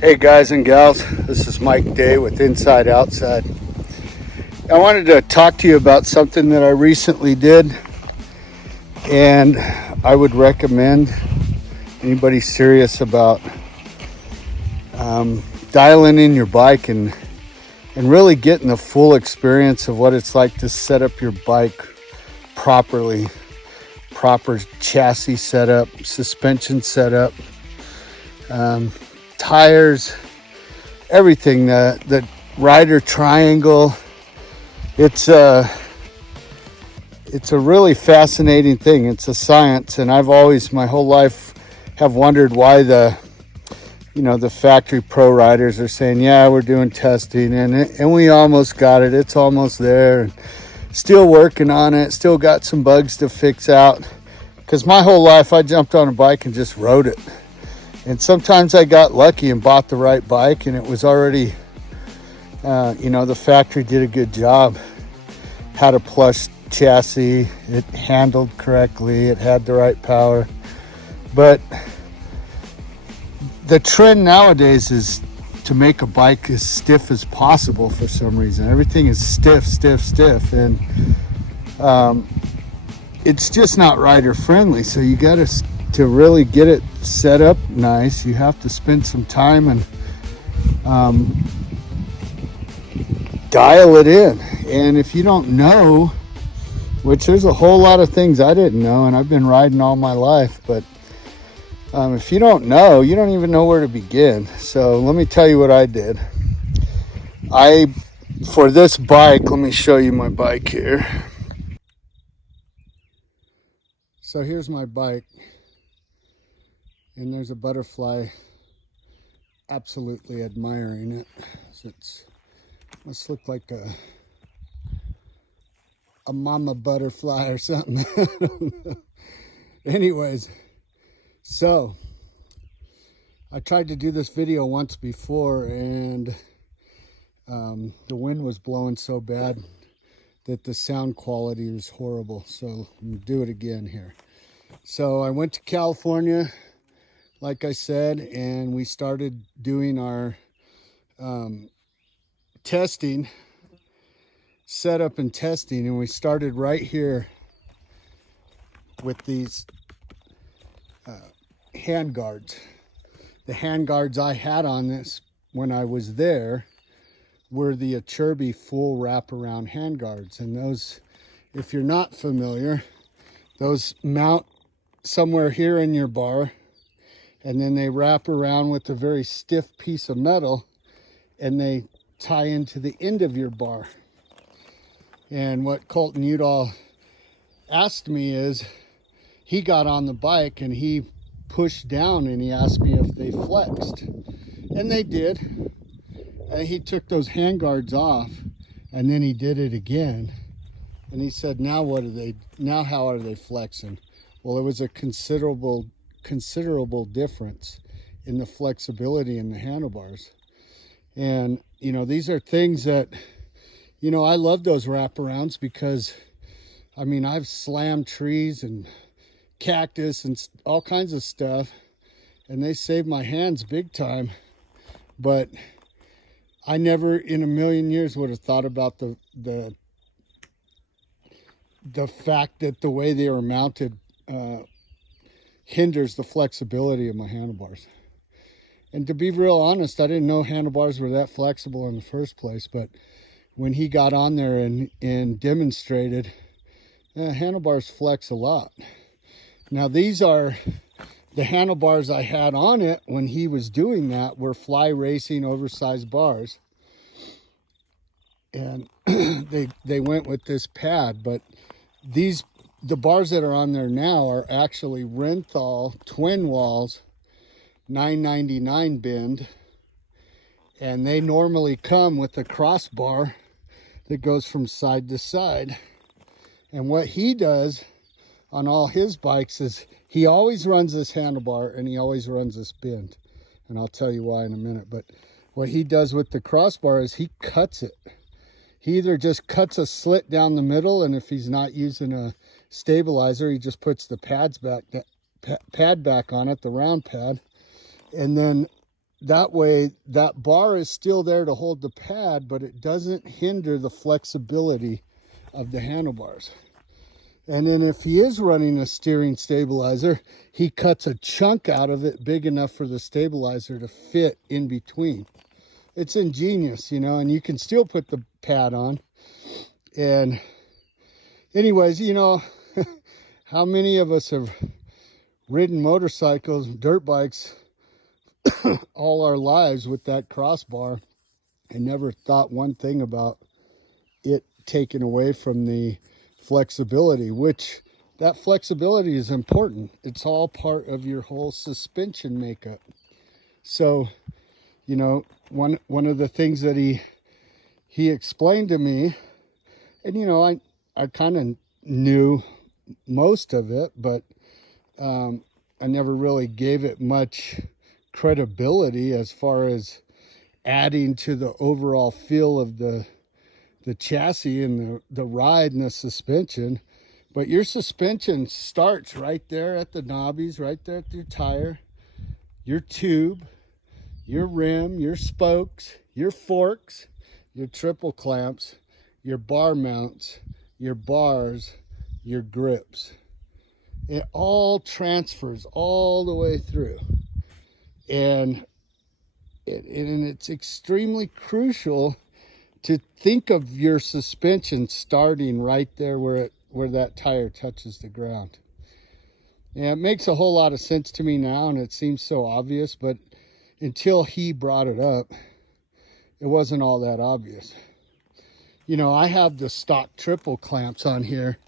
Hey guys and gals, this is Mike Day with Inside Outside. I wanted to talk to you about something that I recently did, and I would recommend anybody serious about dialing in your bike and really getting the full experience of what it's like to set up your bike properly. Proper chassis setup, suspension setup, tires, everything, the rider triangle. It's a really fascinating thing. It's a science, and I've always my whole life have wondered why the factory pro riders are saying, yeah, we're doing testing and we almost got it, it's almost there, and still working on it, still got some bugs to fix out. Because my whole life I jumped on a bike and just rode it. And sometimes I got lucky and bought the right bike, and it was already, the factory did a good job. Had a plush chassis, it handled correctly, it had the right power. But the trend nowadays is to make a bike as stiff as possible for some reason. Everything is stiff. And it's just not rider friendly. So you got to really get it set up nice. You have to spend some time and dial it in. And if you don't know, which there's a whole lot of things I didn't know, and I've been riding all my life, but if you don't know, you don't even know where to begin. So let me tell you what I did. For this bike, let me show you my bike here. So here's my bike, and there's a butterfly, absolutely admiring it. So it must look like a mama butterfly or something. I don't know. Anyways, so I tried to do this video once before, and the wind was blowing so bad that the sound quality was horrible. So I'm gonna do it again here. So I went to California, like I said, and we started doing our testing, setup and testing, and we started right here with these hand guards. The hand guards I had on this when I was there were the Achirby full wraparound hand guards, and those, if you're not familiar, those mount somewhere here in your bar, and then they wrap around with a very stiff piece of metal, and they tie into the end of your bar. And what Colton Udall asked me is, he got on the bike and he pushed down and he asked me if they flexed, and they did. And he took those hand guards off, and then he did it again, and he said, now how are they flexing? Well, it was a considerable difference in the flexibility in the handlebars. And these are things that I love those wraparounds, because I've slammed trees and cactus and all kinds of stuff, and they saved my hands big time. But I never in a million years would have thought about the fact that the way they were mounted hinders the flexibility of my handlebars. And to be real honest, I didn't know handlebars were that flexible in the first place, but when he got on there and demonstrated, handlebars flex a lot. Now these are the handlebars I had on it when he was doing that, were fly racing oversized bars. And they went with this pad, but the bars that are on there now are actually Renthal twin walls, 999 bend, and they normally come with a crossbar that goes from side to side. And what he does on all his bikes is he always runs this handlebar and he always runs this bend, and I'll tell you why in a minute. But what he does with the crossbar is he cuts it. He either just cuts a slit down the middle, and if he's not using a stabilizer, he just puts the pad back on it, the round pad, and then that way that bar is still there to hold the pad, but it doesn't hinder the flexibility of the handlebars. And then if he is running a steering stabilizer, he cuts a chunk out of it big enough for the stabilizer to fit in between. It's ingenious, you know, and you can still put the pad on. And anyways, you know, how many of us have ridden motorcycles, dirt bikes all our lives with that crossbar and never thought one thing about it taken away from the flexibility, which that flexibility is important. It's all part of your whole suspension makeup. So, you know, one of the things that he explained to me, and you know, I kind of knew most of it, but I never really gave it much credibility as far as adding to the overall feel of the chassis and the ride and the suspension. But your suspension starts right there at the knobbies, right there at your tire, your tube, your rim, your spokes, your forks, your triple clamps, your bar mounts, your bars, your grips. It all transfers all the way through. And it's extremely crucial to think of your suspension starting right there where that tire touches the ground. And it makes a whole lot of sense to me now, and it seems so obvious, but until he brought it up, it wasn't all that obvious. You know, I have the stock triple clamps on here,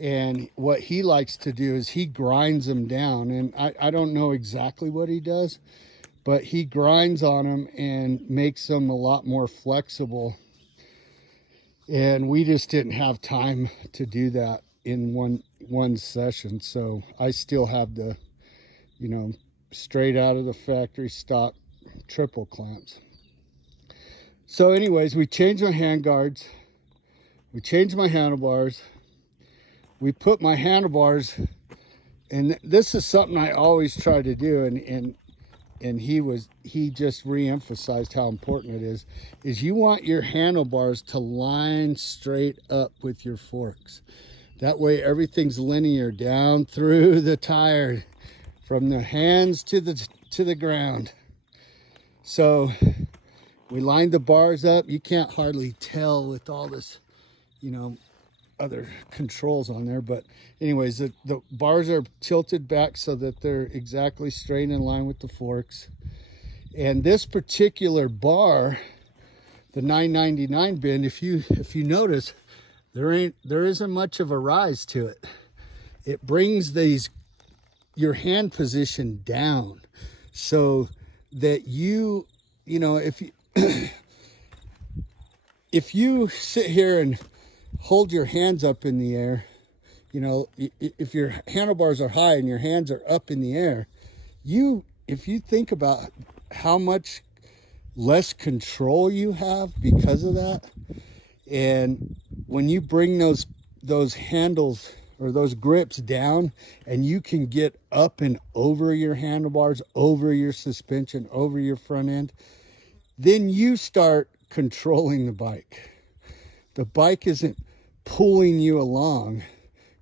and what he likes to do is he grinds them down, and I don't know exactly what he does, but he grinds on them and makes them a lot more flexible. And we just didn't have time to do that in one session. So I still have the, you know, straight out of the factory stock triple clamps. So anyways, we changed my hand guards. We changed my handlebars. We put my handlebars, and this is something I always try to do, and he just re-emphasized how important it is you want your handlebars to line straight up with your forks. That way everything's linear down through the tire, from the hands to the ground. So we lined the bars up. You can't hardly tell with all this, you know, other controls on there, but anyways, the bars are tilted back so that they're exactly straight in line with the forks. And this particular bar, the 999 bend, if you notice, there isn't much of a rise to it. It brings your hand position down so that you know, if you sit here and hold your hands up in the air, you know, if your handlebars are high and your hands are up in the air, if you think about how much less control you have because of that, and when you bring those handles or those grips down and you can get up and over your handlebars, over your suspension, over your front end, then you start controlling the bike. The bike isn't pulling you along,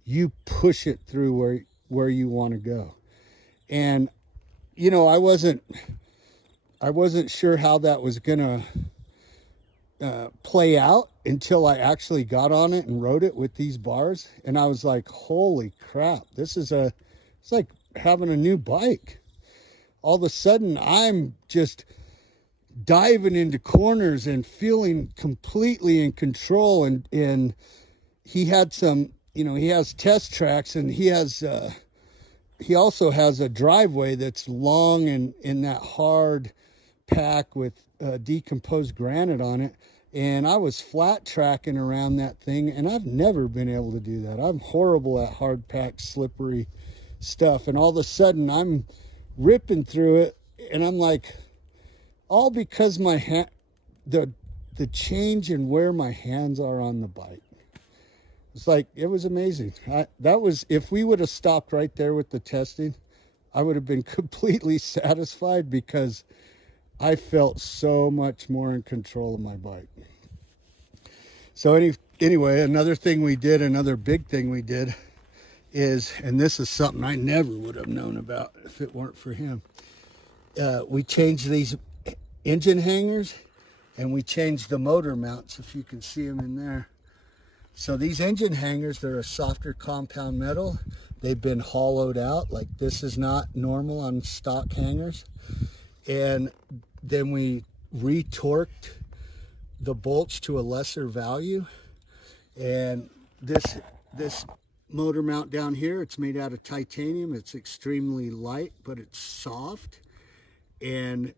you push it through where you want to go. And you know, I wasn't sure how that was gonna play out until I actually got on it and rode it with these bars, and I was like, holy crap, it's like having a new bike. All of a sudden I'm just diving into corners and feeling completely in control. And he had some, you know, he has test tracks, and he also has a driveway that's long and in that hard pack with decomposed granite on it. And I was flat tracking around that thing, and I've never been able to do that. I'm horrible at hard packed, slippery stuff. And all of a sudden I'm ripping through it, and I'm like, all because the change in where my hands are on the bike. It's like, it was amazing. If we would have stopped right there with the testing, I would have been completely satisfied, because I felt so much more in control of my bike. So anyway, another big thing we did is, and this is something I never would have known about if it weren't for him. We changed these engine hangers, and we changed the motor mounts, if you can see them in there. So these engine hangers, they're a softer compound metal. They've been hollowed out. Like, this is not normal on stock hangers. And then we retorqued the bolts to a lesser value. And this motor mount down here, it's made out of titanium. It's extremely light, but it's soft. And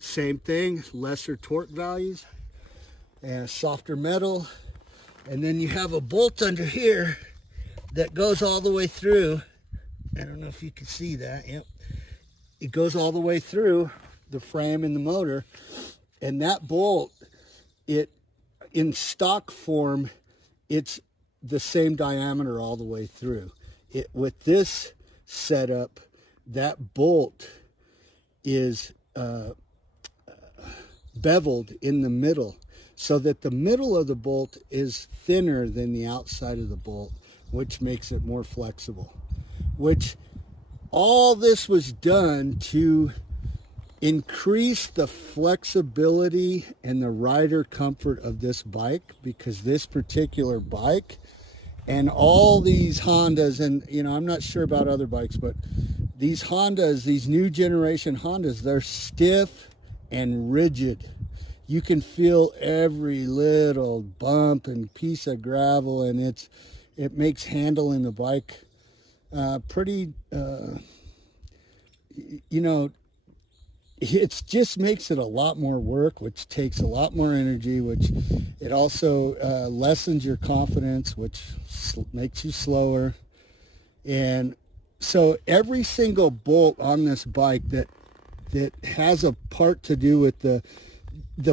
same thing, lesser torque values and softer metal. And then you have a bolt under here that goes all the way through. I don't know if you can see that. Yep. It goes all the way through the frame and the motor. And that bolt, in stock form, it's the same diameter all the way through. With this setup, that bolt is beveled in the middle, so that the middle of the bolt is thinner than the outside of the bolt, which makes it more flexible. Which all this was done to increase the flexibility and the rider comfort of this bike, because this particular bike and all these Hondas, and I'm not sure about other bikes, but these Hondas, these new generation Hondas, they're stiff and rigid. You can feel every little bump and piece of gravel, and it makes handling the bike pretty, it just makes it a lot more work, which takes a lot more energy, which it also lessens your confidence, which makes you slower. And so every single bolt on this bike that has a part to do with the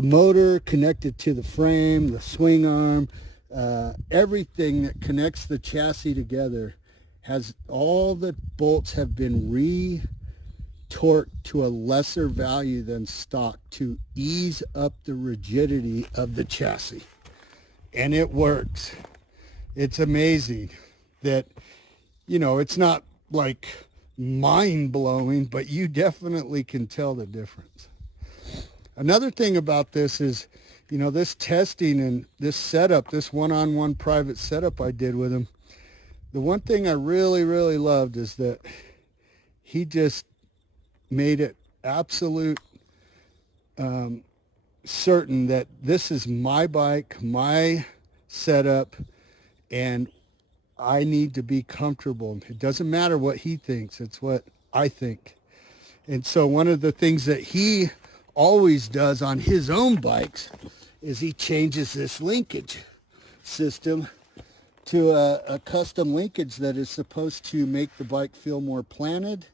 motor connected to the frame, the swing arm, everything that connects the chassis together, all the bolts have been torqued to a lesser value than stock to ease up the rigidity of the chassis. And it works. It's amazing that, it's not like mind-blowing, but you definitely can tell the difference. Another thing about this is, this testing and this setup, this one-on-one private setup I did with him, the one thing I really, really loved is that he just made it absolute certain that this is my bike, my setup, and I need to be comfortable. It doesn't matter what he thinks, it's what I think. And so one of the things that he always does on his own bikes is he changes this linkage system to a custom linkage that is supposed to make the bike feel more planted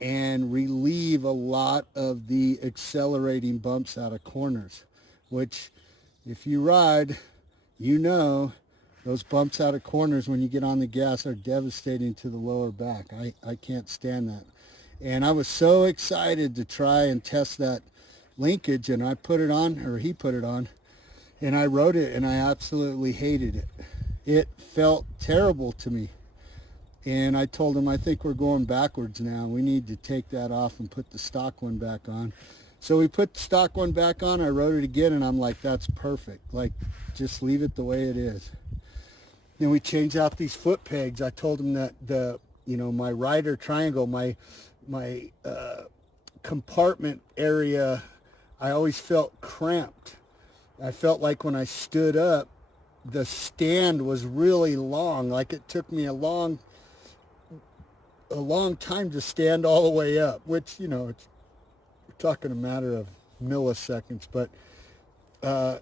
and relieve a lot of the accelerating bumps out of corners, which, if you ride, those bumps out of corners when you get on the gas are devastating to the lower back. I can't stand that. And I was so excited to try and test that linkage, and he put it on, and I rode it, and I absolutely hated it. It felt terrible to me. And I told him, I think we're going backwards now. We need to take that off and put the stock one back on. So we put the stock one back on. I rode it again, and I'm like, that's perfect. Like, just leave it the way it is. Then we changed out these foot pegs. I told him that my rider triangle, my compartment area, I always felt cramped. I felt like when I stood up, the stand was really long. Like, it took me a long time to stand all the way up, which, we're talking a matter of milliseconds. But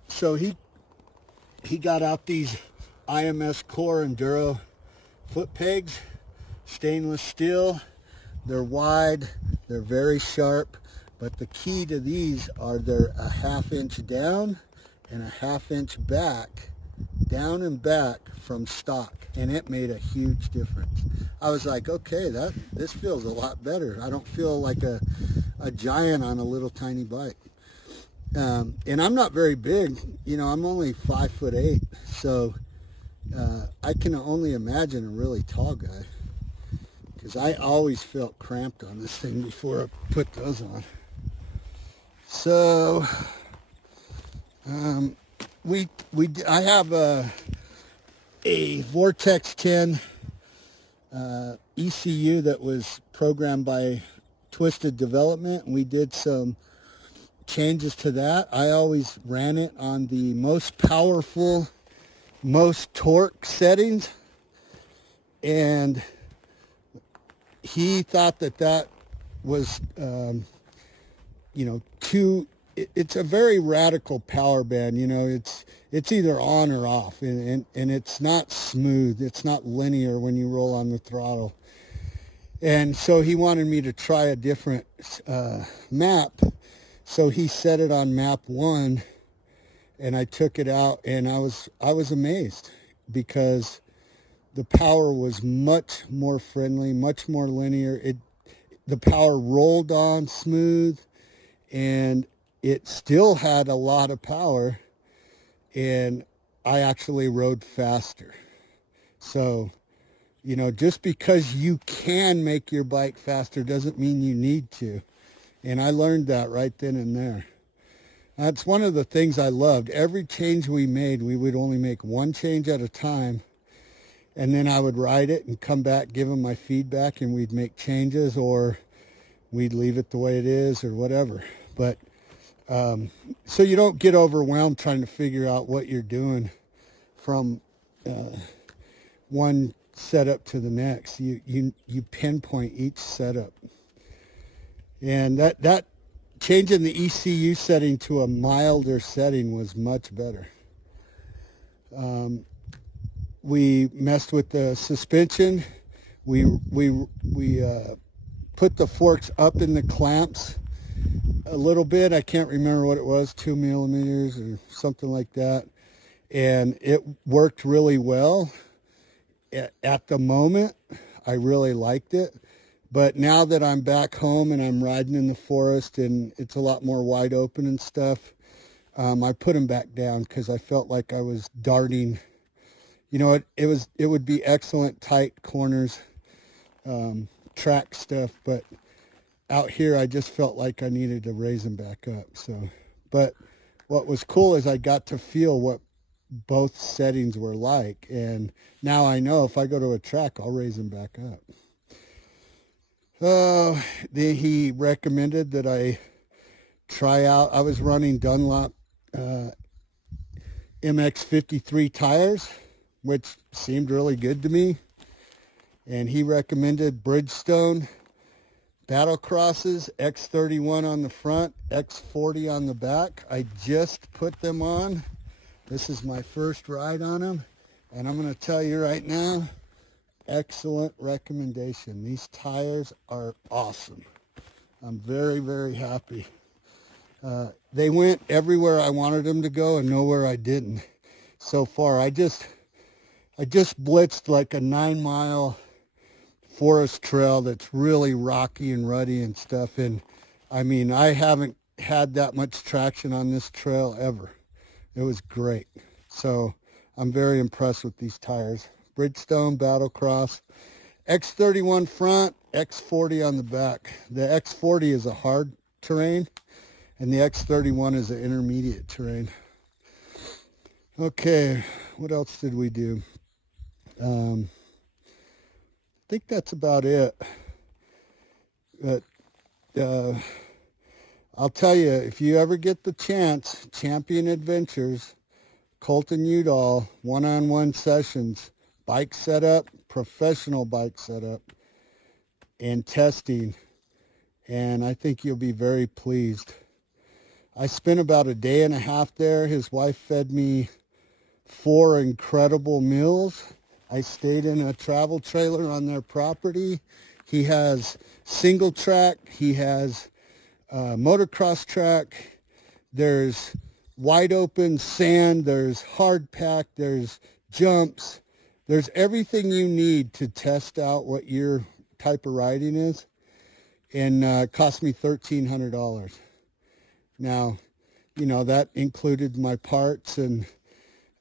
so he got out these IMS Core Enduro foot pegs, stainless steel. They're wide, they're very sharp, but the key to these are they're a 1/2 inch down and a 1/2 inch back down and back from stock, and it made a huge difference. I was like, okay, this feels a lot better. I don't feel like a giant on a little tiny bike. And I'm not very big, you know, I'm only 5'8", so I can only imagine a really tall guy, because I always felt cramped on this thing before I put those on. So I have a Vortex 10 ECU that was programmed by Twisted Development, and we did some changes to that. I always ran it on the most powerful, most torque settings, and he thought that was you know, it's a very radical power band. You know, it's either on or off, and it's not smooth, it's not linear when you roll on the throttle. And so he wanted me to try a different map. So he set it on map 1, and I took it out, and I was amazed, because the power was much more friendly, much more linear. The power rolled on smooth, and it still had a lot of power, and I actually rode faster. So, you know, just because you can make your bike faster doesn't mean you need to. And I learned that right then and there. That's one of the things I loved. Every change we made, we would only make one change at a time. And then I would ride it and come back, give him my feedback, and we'd make changes, or we'd leave it the way it is, or whatever. But so you don't get overwhelmed trying to figure out what you're doing from one setup to the next. You pinpoint each setup. And that changing the ECU setting to a milder setting was much better. We messed with the suspension. We put the forks up in the clamps a little bit. I can't remember what it was, 2 millimeters or something like that. And it worked really well. At the moment, I really liked it. But now that I'm back home and I'm riding in the forest and it's a lot more wide open and stuff, I put them back down, because I felt like I was darting. You know, it would be excellent tight corners, track stuff, but out here I just felt like I needed to raise them back up. So, but what was cool is I got to feel what both settings were like, and now I know if I go to a track, I'll raise them back up. He recommended that I try out, I was running Dunlop MX53 tires, which seemed really good to me. And he recommended Bridgestone Battle Crosses, X31 on the front, X40 on the back. I just put them on. This is my first ride on them. And I'm going to tell you right now, excellent recommendation. These tires are awesome. I'm very, very happy. They went everywhere I wanted them to go and nowhere I didn't so far. I just blitzed like a 9-mile forest trail that's really rocky and ruddy and stuff. And I mean, I haven't had that much traction on this trail ever. It was great. So I'm very impressed with these tires. Bridgestone Battle Cross, X31 front, X40 on the back. The X40 is a hard terrain, and the X31 is an intermediate terrain. Okay, what else did we do? I think that's about it. But I'll tell you, if you ever get the chance, Champion Adventures, Colton Udall, one-on-one sessions, bike setup, professional bike setup, and testing, and I think you'll be very pleased. I spent about a day and a half there. His wife fed me 4 incredible meals. I stayed in a travel trailer on their property. He has single track, he has motocross track, there's wide open sand, there's hard pack, there's jumps, there's everything you need to test out what your type of riding is. And it cost me $1,300. Now, you know, that included my parts and,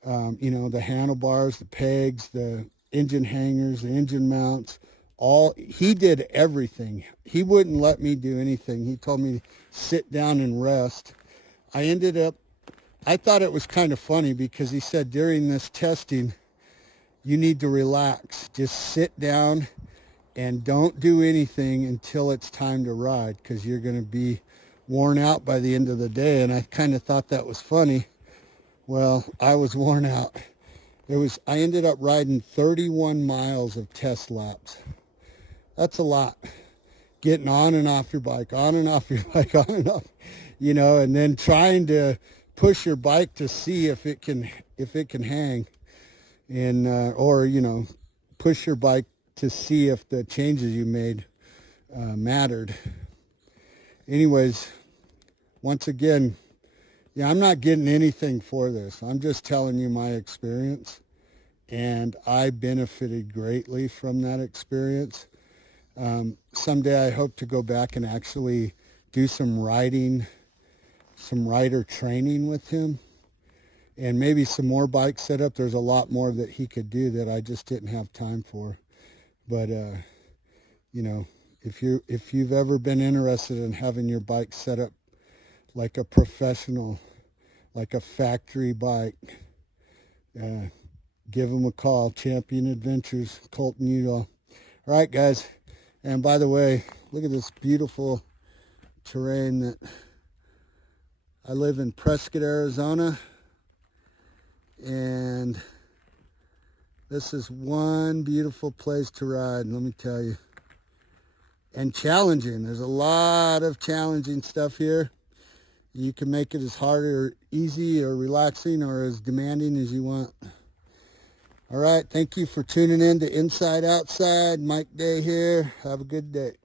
you know, the handlebars, the pegs, the engine hangers, the engine mounts, he did everything. He wouldn't let me do anything. He told me to sit down and rest. I thought it was kind of funny because he said during this testing, you need to relax. Just sit down and don't do anything until it's time to ride, because you're going to be worn out by the end of the day. And I kind of thought that was funny. Well, I was worn out. I ended up riding 31 miles of test laps. That's a lot. Getting on and off your bike, on and off your bike, on and off, you know, and then trying to push your bike to see if it can hang, and or, you know, push your bike to see if the changes you made mattered. Anyways, once again, yeah, I'm not getting anything for this. I'm just telling you my experience, and I benefited greatly from that experience. Someday I hope to go back and actually do some rider training with him, and maybe some more bike setup. There's a lot more that he could do that I just didn't have time for. But you know, if you've ever been interested in having your bike set up like a professional, like a factory bike, give him a call. Champion Adventures, Colton Udall. All right, guys. And by the way, look at this beautiful terrain. That I live in Prescott, Arizona, and this is one beautiful place to ride, let me tell you. And challenging. There's a lot of challenging stuff here. You can make it as hard or easy or relaxing or as demanding as you want. All right, thank you for tuning in to Inside Outside. Mike Day here. Have a good day.